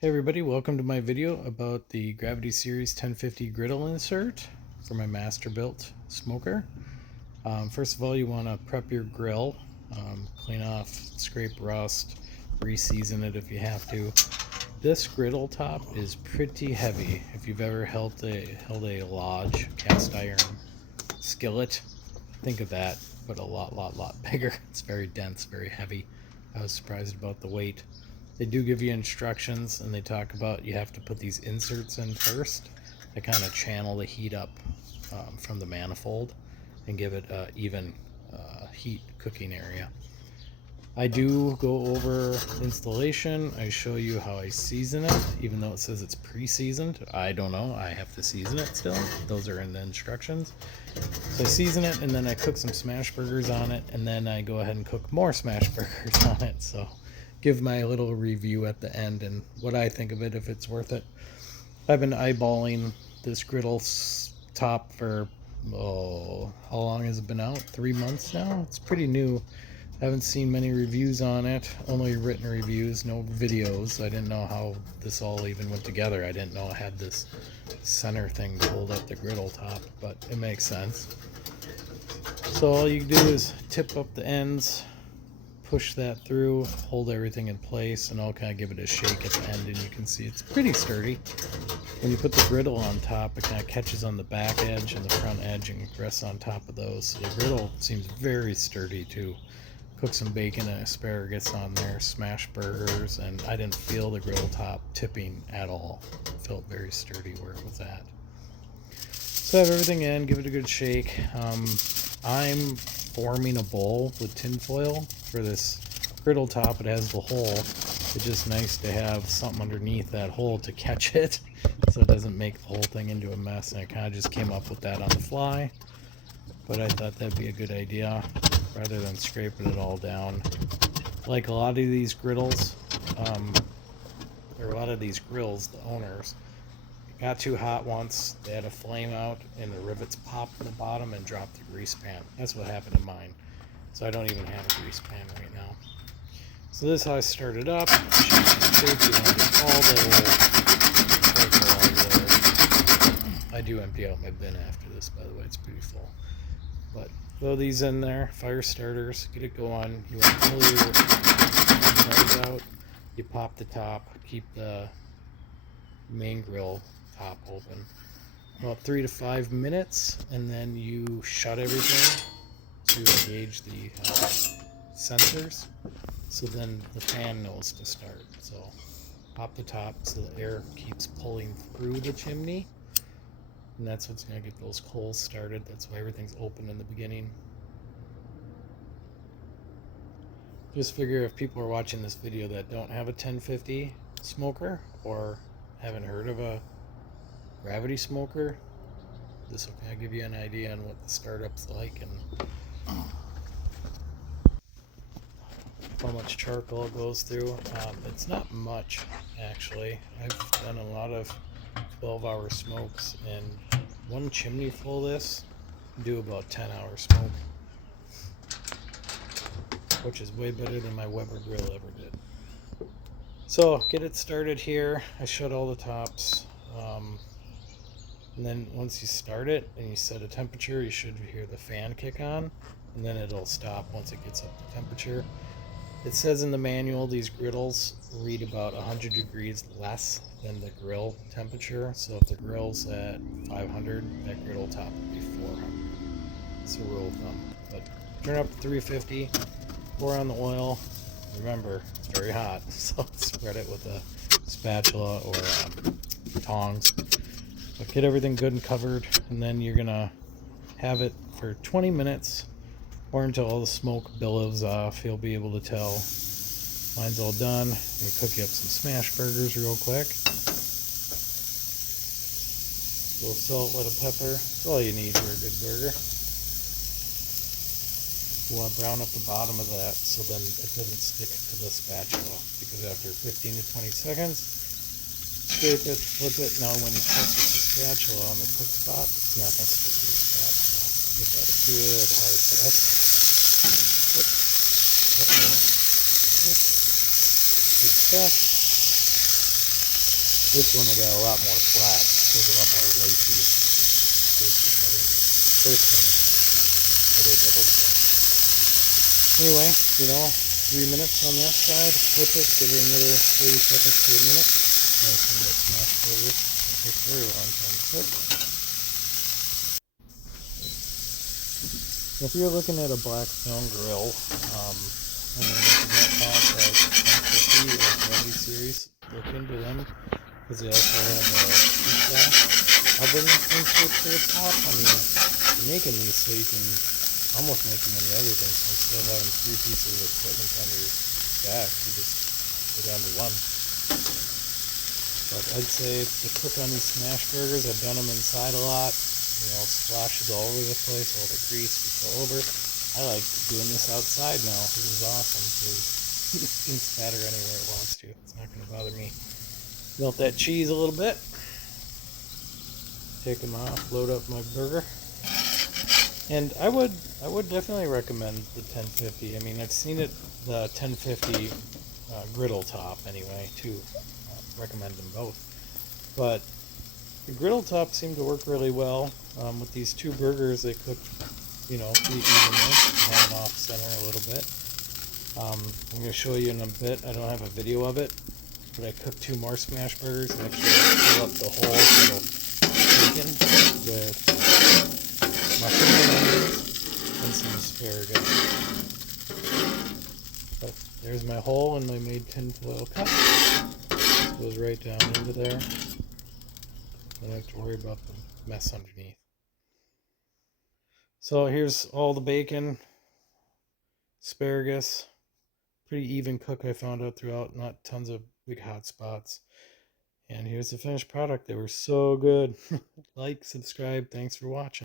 Hey everybody, welcome to my video about the Gravity Series 1050 griddle insert for my Masterbuilt smoker. First of all, you want to prep your grill, clean off, scrape rust, re-season it if you have to. This griddle top is pretty heavy. If you've ever held a Lodge cast iron skillet, think of that, but a lot bigger. It's very dense, very heavy. I was surprised about the weight. They do give you instructions, and they talk about you have to put these inserts in first to kind of channel the heat up from the manifold and give it even heat cooking area. I do go over installation. I show you how I season it, even though it says it's pre-seasoned. I don't know. I have to season it still. Those are in the instructions. So I season it, and then I cook some smash burgers on it, and then I go ahead and cook more smash burgers on it. So give my little review at the end and what I think of it, if it's worth it. I've been eyeballing this griddle top for, how long has it been out? 3 months now? It's pretty new. I haven't seen many reviews on it, only written reviews, no videos. I didn't know how this all even went together. I didn't know it had this center thing to hold up the griddle top, but it makes sense. So all you do is tip up the ends, push that through, hold everything in place, and I'll kind of give it a shake at the end, and you can see it's pretty sturdy. When you put the griddle on top, it kind of catches on the back edge and the front edge and rests on top of those. So the griddle seems very sturdy too. Cook some bacon and asparagus on there, smash burgers, and I didn't feel the griddle top tipping at all. It felt very sturdy where it was at. So have everything in, give it a good shake. I'm forming a bowl with tin foil for this griddle top. It has the hole. It's just nice to have something underneath that hole to catch it so it doesn't make the whole thing into a mess, and I kind of just came up with that on the fly, but I thought that'd be a good idea rather than scraping it all down. Like a lot of these griddles, or a lot of these grills, the owners, got too hot once, they had a flame out, and the rivets popped in the bottom and dropped the grease pan. That's what happened to mine. So I don't even have a grease pan right now. So this is how I started up. I do empty out my bin after this, by the way. It's pretty full. But throw these in there, fire starters, get it going. You want to pull your nose out. You pop the top, keep the main grill top open. About 3 to 5 minutes, and then you shut everything to engage the sensors, so then the fan knows to start. So pop the top so the air keeps pulling through the chimney, and that's what's going to get those coals started. That's why everything's open in the beginning. Just figure if people are watching this video that don't have a 1050 smoker or haven't heard of a gravity smoker, this will kind of give you an idea on what the startup's like and how much charcoal it goes through. It's not much, actually. I've done a lot of 12-hour smokes, and one chimney full of this can do about 10 hours smoke, which is way better than my Weber grill ever did. So get it started here. I shut all the tops, and then once you start it and you set a temperature, you should hear the fan kick on, and then it'll stop once it gets up to temperature. It says in the manual these griddles read about 100 degrees less than the grill temperature, so if the grill's at 500, that griddle top will be 400. It's a rule of thumb. But turn up to 350, pour on the oil. Remember, it's very hot, so spread it with a spatula or tongs. But get everything good and covered, and then you're gonna have it for 20 minutes or until all the smoke billows off. You'll be able to tell. Mine's all done. I'm gonna cook you up some smash burgers real quick. A little salt, little pepper. That's all you need for a good burger. You want to brown up the bottom of that so then it doesn't stick to the spatula, because after 15 to 20 seconds, scrape it, flip it. Now when you touch with the spatula on the cook spot, it's not going to stick to the spatula. Give that a good hard press. Good press. This one I got a lot more flat. It was a lot more lacy. First one I did double stack. Anyway, 3 minutes on that side. Flip it, give it another 30 seconds to a minute. Nice thing that smash burger. It takes a very long time to cook. If you're looking at a black stone grill, and you don't have like 1050 or Gravity series, look into them because they also have a pizza oven insert to the top. I mean, you're making these so you can almost make them into everything. So instead of having 3 pieces of equipment on your stack, you just go down to 1. But I'd say to cook on these smash burgers, I've done them inside a lot. Splashes all over the place, all the grease gets all over. I like doing this outside now. This is awesome because it can spatter anywhere it wants to. It's not going to bother me. Melt that cheese a little bit. Take them off, load up my burger. And I would definitely recommend the 1050. I mean, I've seen it, the 1050 griddle top anyway, too. Recommend them both. But the griddle top seemed to work really well. With these 2 burgers, they cooked, pretty evenly. Had them off center a little bit. I'm going to show you in a bit. I don't have a video of it, but I cooked 2 more smash burgers and actually fill up the whole little bacon with mushrooms and onions and some asparagus. So there's my hole in my made tinfoil cup. This goes right down into there. Don't have to worry about the mess underneath. So here's all the bacon, asparagus, pretty even cook I found out throughout, not tons of big hot spots. And here's the finished product. They were so good. Like, subscribe, thanks for watching.